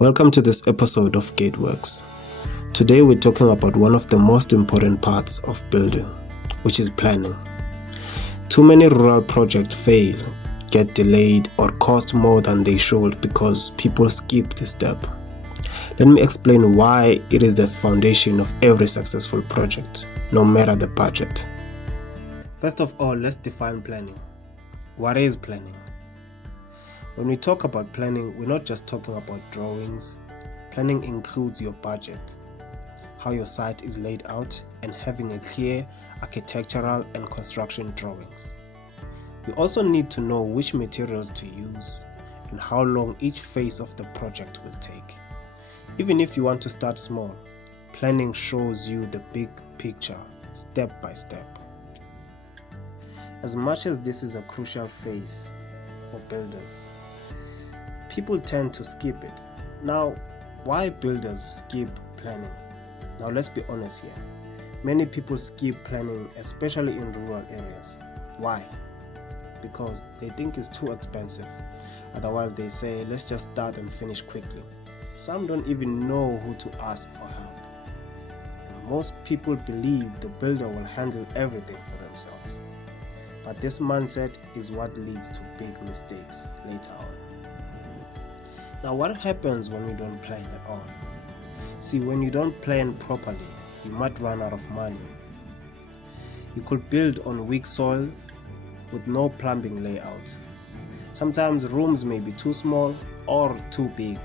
Welcome to this episode of Gateworks. Today we're talking about one of the most important parts of building, which is planning. Too many rural projects fail, get delayed, or cost more than they should because people skip this step. Let me explain why it is the foundation of every successful project, no matter the budget. First of all, let's define planning. What is planning? When we talk about planning, we're not just talking about drawings. Planning includes your budget, how your site is laid out, and having a clear architectural and construction drawings. You also need to know which materials to use and how long each phase of the project will take. Even if you want to start small, planning shows you the big picture, step by step. As much as this is a crucial phase for builders, people tend to skip it. Now, why builders skip planning? Now let's be honest here. Many people skip planning, especially in rural areas. Why? Because they think it's too expensive. Otherwise they say, let's just start and finish quickly. Some don't even know who to ask for help. Most people believe the builder will handle everything for themselves. But this mindset is what leads to big mistakes later on. Now, what happens when we don't plan at all? See, when you don't plan properly, you might run out of money. You could build on weak soil with no plumbing layout. Sometimes rooms may be too small or too big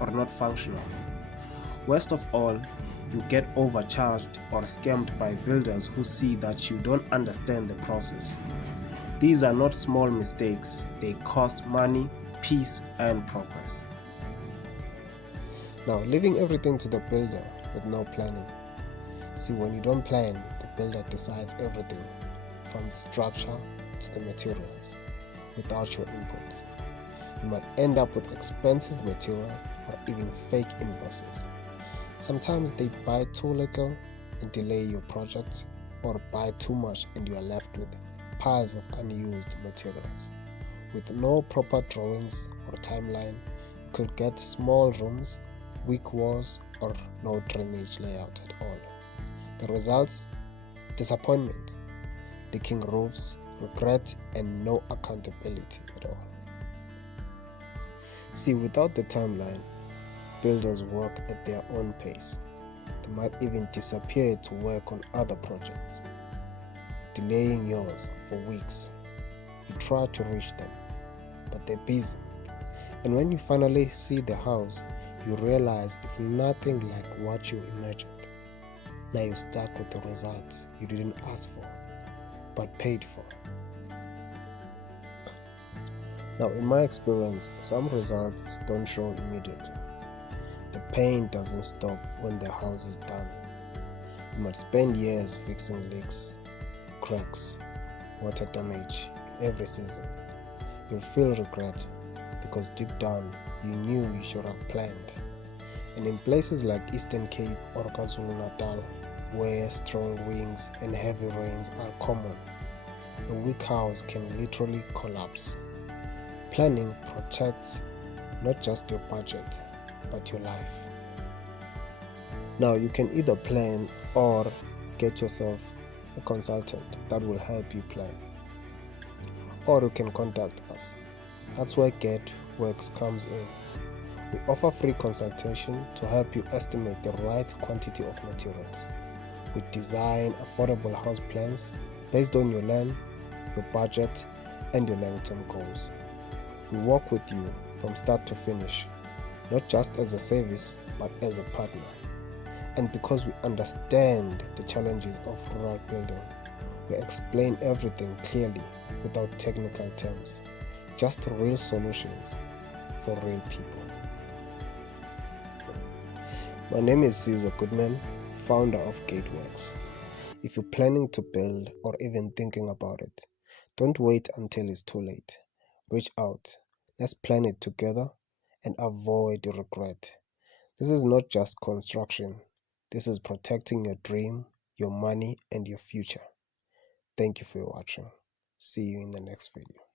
or not functional. Worst of all, you get overcharged or scammed by builders who see that you don't understand the process. These are not small mistakes. They cost money, peace, and progress. Now, leaving everything to the builder with no planning. See, when you don't plan, the builder decides everything from the structure to the materials without your input. You might end up with expensive material or even fake invoices. Sometimes they buy too little and delay your project, or buy too much and you are left with piles of unused materials. With no proper drawings or timeline, you could get small rooms, weak walls, or no drainage layout at all. The results? Disappointment, leaking roofs, regret, and no accountability at all. See, without the timeline, builders work at their own pace. They might even disappear to work on other projects, delaying yours for weeks. You try to reach them, but they're busy. And when you finally see the house, you realize it's nothing like what you imagined. Now you're stuck with the results you didn't ask for, but paid for. Now, in my experience, some results don't show immediately. The pain doesn't stop when the house is done. You might spend years fixing leaks, cracks, water damage in every season. You'll feel regret because deep down you knew you should have planned. And in places like Eastern Cape or KwaZulu-Natal, where strong winds and heavy rains are common, a weak house can literally collapse. Planning protects not just your budget, but your life. Now, you can either plan or get yourself a consultant that will help you plan. Or you can contact us. That's where Gateworks comes in. We offer free consultation to help you estimate the right quantity of materials. We design affordable house plans based on your land, your budget, and your long-term goals. We work with you from start to finish, not just as a service, but as a partner. And because we understand the challenges of rural building, we explain everything clearly without technical terms, just real solutions for real people. My name is Caesar Goodman, founder of Gateworks. If you're planning to build or even thinking about it, don't wait until it's too late. Reach out. Let's plan it together and avoid regret. This is not just construction. This is protecting your dream, your money, and your future. Thank you for watching. See you in the next video.